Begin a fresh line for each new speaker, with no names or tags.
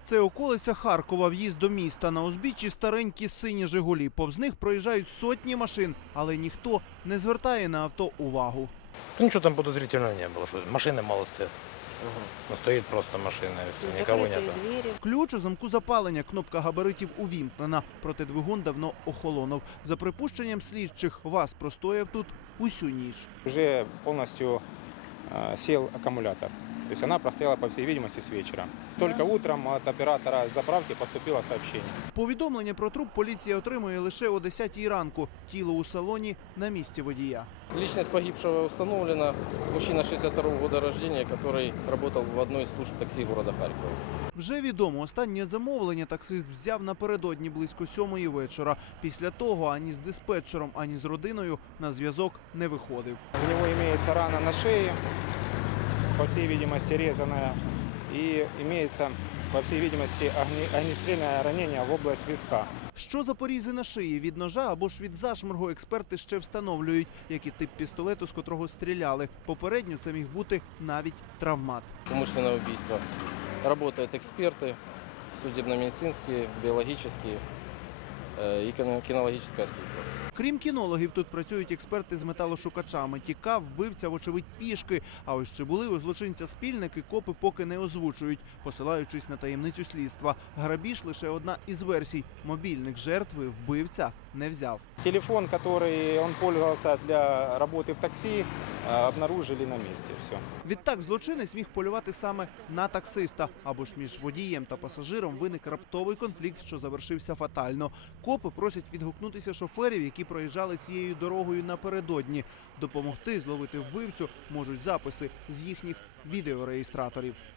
Це околиця Харкова, в'їзд до міста. На узбіччі старенькі сині «Жигулі». Повз них проїжджають сотні машин, але ніхто не звертає на авто увагу.
Ничего там подозрительного не было, что машины мало стоят. Но стоит просто машина, и все, никого нет.
Ключ у замку запалення, кнопка габаритів увімкнена, проте двигун давно охолонув. За припущенням слідчих, ВАЗ простояв тут усю ніч.
Уже полностью сел аккумулятор. То есть она простояла, по всей видимости, с вечера. Только утром от оператора заправки поступило сообщение.
Повідомлення про труп поліція отримує лише о 10-й ранку. Тіло у салоні на місці водія.
Личность погибшего установлена. Мужчина 62-го года рождения, который работал в одной из служб такси города Харькова.
Вже відомо, останнє замовлення таксист взяв напередодні близько 7-ї вечора. Після того ані з диспетчером, ані з родиною на зв'язок не виходив.
У него имеется рана на шее, по всей видимости, резаная. И имеется, по всей видимости, огнестрельное ранение в область виска.
Що за порізи на шиї? Від ножа або ж від зашморгу експерти ще встановлюють, як і тип пістолету, з котрого стріляли. Попередньо це міг бути навіть травмат.
Умышленное убийство. Работают эксперты, судебно-медицинские, биологические и кинологическая служба.
Крім кінологів, тут працюють експерти з металошукачами. Тікав вбивця, вочевидь, пішки. А ось чи були у злочинця спільники, копи поки не озвучують, посилаючись на таємницю слідства. Грабіж – лише одна із версій. Мобільник жертви вбивця не взяв.
Телефон, который он пользовался для работы в такси, обнаружили на месте. Все.
Відтак злочинець міг полювати саме на таксиста. Або ж між водієм та пасажиром виник раптовий конфлікт, що завершився фатально. Копи просять відгукнутися шоферів, які проїжджали цією дорогою напередодні. Допомогти зловити вбивцю можуть записи з їхніх відеореєстраторів.